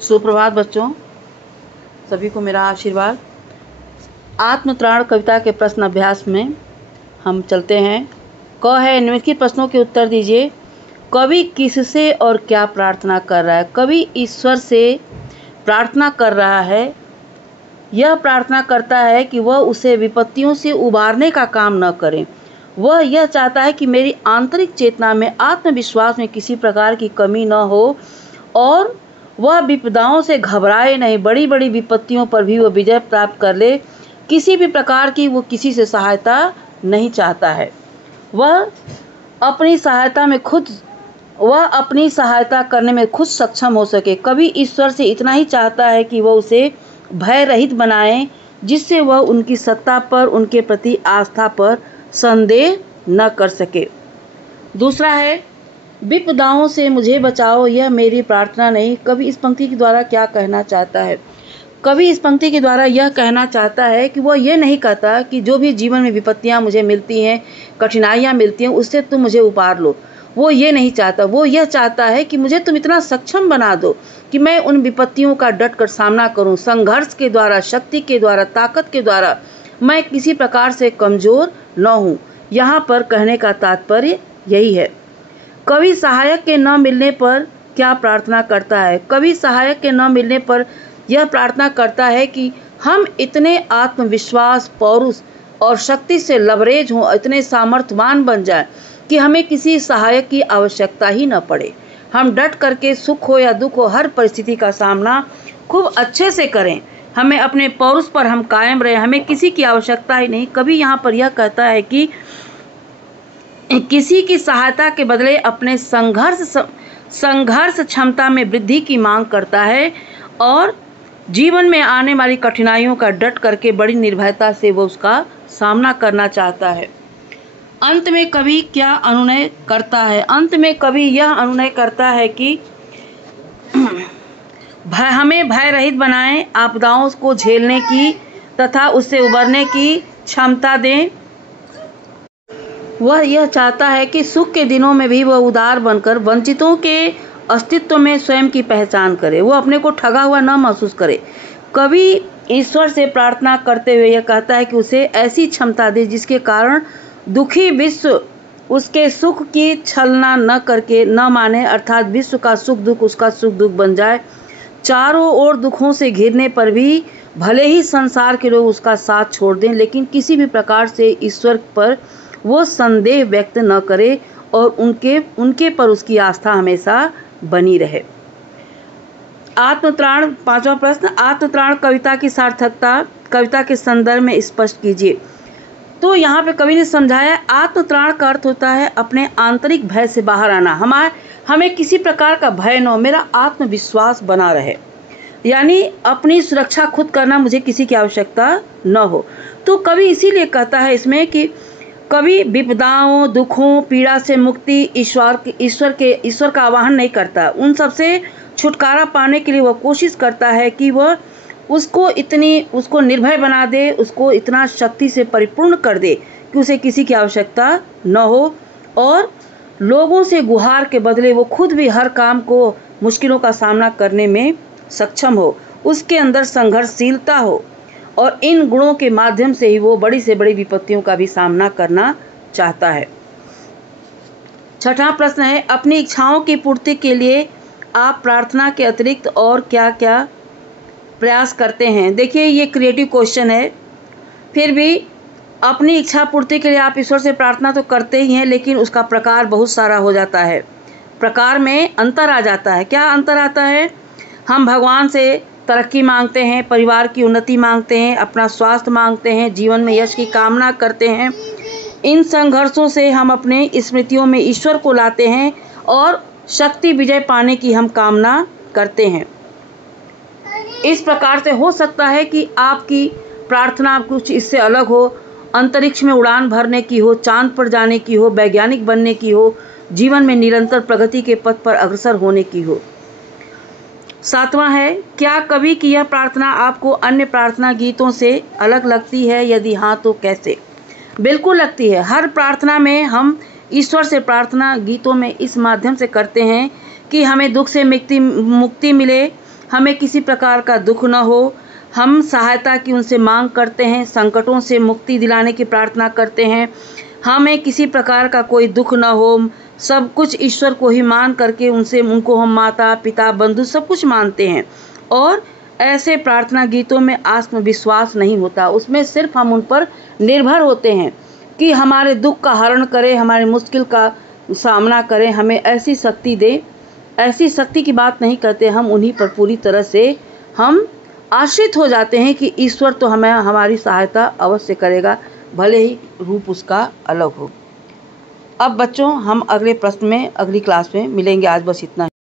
सुप्रभात बच्चों, सभी को मेरा आशीर्वाद। आत्मत्राण कविता के प्रश्न अभ्यास में हम चलते हैं। क है, निम्नलिखित प्रश्नों के उत्तर दीजिए। कवि किससे और क्या प्रार्थना कर रहा है? कवि ईश्वर से प्रार्थना कर रहा है। यह प्रार्थना करता है कि वह उसे विपत्तियों से उबारने का काम न करे। वह यह चाहता है कि मेरी आंतरिक चेतना में, आत्मविश्वास में किसी प्रकार की कमी न हो और वह विपदाओं से घबराए नहीं। बड़ी बड़ी विपत्तियों पर भी वह विजय प्राप्त कर ले। किसी भी प्रकार की वो किसी से सहायता नहीं चाहता है। वह अपनी सहायता करने में खुद सक्षम हो सके। कवि ईश्वर से इतना ही चाहता है कि वह उसे भय रहित बनाए, जिससे वह उनकी सत्ता पर, उनके प्रति आस्था पर संदेह न कर सके। दूसरा है, विपदाओं से मुझे बचाओ, यह मेरी प्रार्थना नहीं। कवि इस पंक्ति के द्वारा क्या कहना चाहता है? कवि इस पंक्ति के द्वारा यह कहना चाहता है कि वह यह नहीं कहता कि जो भी जीवन में विपत्तियां मुझे मिलती हैं, कठिनाइयां मिलती हैं, उससे तुम मुझे उबार लो। वो ये नहीं चाहता। वो यह चाहता है कि मुझे तुम इतना सक्षम बना दो कि मैं उन विपत्तियों का डट कर सामना करूं। संघर्ष के द्वारा, शक्ति के द्वारा, ताकत के द्वारा मैं किसी प्रकार से कमजोर न हूं। यहाँ पर कहने का तात्पर्य यही है। कवि सहायक के न मिलने पर क्या प्रार्थना करता है? कवि सहायक के न मिलने पर यह प्रार्थना करता है कि हम इतने आत्मविश्वास, पौरुष और शक्ति से लबरेज हों, इतने सामर्थ्यवान बन जाएं कि हमें किसी सहायक की आवश्यकता ही न पड़े। हम डट करके सुख हो या दुख हो, हर परिस्थिति का सामना खूब अच्छे से करें। हमें अपने पौरुष पर हम कायम रहें, हमें किसी की आवश्यकता ही नहीं। कवि यहाँ पर यह कहता है कि किसी की सहायता के बदले अपने संघर्ष क्षमता में वृद्धि की मांग करता है और जीवन में आने वाली कठिनाइयों का डट करके बड़ी निर्भयता से वो उसका सामना करना चाहता है। अंत में कवि क्या अनुनय करता है? अंत में कवि यह अनुनय करता है कि हमें भय रहित बनाएं, आपदाओं को झेलने की तथा उससे उबरने की क्षमता दें। वह यह चाहता है कि सुख के दिनों में भी वह उदार बनकर वंचितों के अस्तित्व में स्वयं की पहचान करे। वो अपने को ठगा हुआ न महसूस करे। कवि ईश्वर से प्रार्थना करते हुए यह कहता है कि उसे ऐसी क्षमता दे जिसके कारण दुखी विश्व उसके सुख की छलना न करके न माने, अर्थात विश्व का सुख दुख उसका सुख दुख बन जाए। चारों ओर दुखों से घिरने पर भी भले ही संसार के लोग उसका साथ छोड़ दें, लेकिन किसी भी प्रकार से ईश्वर पर वो संदेह व्यक्त न करे और उनके पर उसकी आस्था हमेशा बनी रहे। आत्मत्राण, पांचवा प्रश्न, आत्मत्राण कविता की सार्थकता कविता के संदर्भ में स्पष्ट कीजिए। तो यहाँ पे कवि ने समझाया, आत्मत्राण का अर्थ होता है अपने आंतरिक भय से बाहर आना। हमें किसी प्रकार का भय न हो, मेरा आत्मविश्वास बना रहे, यानी अपनी सुरक्षा खुद करना, मुझे किसी की आवश्यकता न हो। तो कवि इसीलिए कहता है इसमें कि कवि विपदाओं, दुखों, पीड़ा से मुक्ति ईश्वर का आवाहन नहीं करता। उन सब से छुटकारा पाने के लिए वह कोशिश करता है कि वह उसको निर्भय बना दे, उसको इतना शक्ति से परिपूर्ण कर दे कि उसे किसी की आवश्यकता न हो और लोगों से गुहार के बदले वो खुद भी हर काम को, मुश्किलों का सामना करने में सक्षम हो, उसके अंदर संघर्षशीलता हो और इन गुणों के माध्यम से ही वो बड़ी से बड़ी विपत्तियों का भी सामना करना चाहता है। छठा प्रश्न है, अपनी इच्छाओं की पूर्ति के लिए आप प्रार्थना के अतिरिक्त और क्या क्या प्रयास करते हैं? देखिए, ये क्रिएटिव क्वेश्चन है। फिर भी अपनी इच्छा पूर्ति के लिए आप ईश्वर से प्रार्थना तो करते ही हैं, लेकिन उसका प्रकार बहुत सारा हो जाता है। प्रकार में अंतर आ जाता है। क्या अंतर आता है? हम भगवान से तरक्की मांगते हैं, परिवार की उन्नति मांगते हैं, अपना स्वास्थ्य मांगते हैं, जीवन में यश की कामना करते हैं। इन संघर्षों से हम अपने स्मृतियों में ईश्वर को लाते हैं और शक्ति विजय पाने की हम कामना करते हैं। इस प्रकार से हो सकता है कि आपकी प्रार्थना कुछ इससे अलग हो, अंतरिक्ष में उड़ान भरने की हो, चांद पर जाने की हो, वैज्ञानिक बनने की हो, जीवन में निरंतर प्रगति के पथ पर अग्रसर होने की हो। सातवां है, क्या कवि की यह प्रार्थना आपको अन्य प्रार्थना गीतों से अलग लगती है? यदि हाँ तो कैसे? बिल्कुल लगती है। हर प्रार्थना में हम ईश्वर से प्रार्थना गीतों में इस माध्यम से करते हैं कि हमें दुख से मुक्ति मिले, हमें किसी प्रकार का दुख न हो, हम सहायता की उनसे मांग करते हैं, संकटों से मुक्ति दिलाने की प्रार्थना करते हैं। हमें किसी प्रकार का कोई दुख न हो, सब कुछ ईश्वर को ही मान करके उनको हम माता पिता बंधु सब कुछ मानते हैं। और ऐसे प्रार्थना गीतों में आत्मविश्वास नहीं होता, उसमें सिर्फ हम उन पर निर्भर होते हैं कि हमारे दुख का हरण करे, हमारे मुश्किल का सामना करें, हमें ऐसी शक्ति दे। ऐसी शक्ति की बात नहीं करते, हम उन्हीं पर पूरी तरह से हम आश्रित हो जाते हैं कि ईश्वर तो हमें हमारी सहायता अवश्य करेगा, भले ही रूप उसका अलग हो। अब बच्चों, हम अगले प्रश्न में अगली क्लास में मिलेंगे। आज बस इतना ही।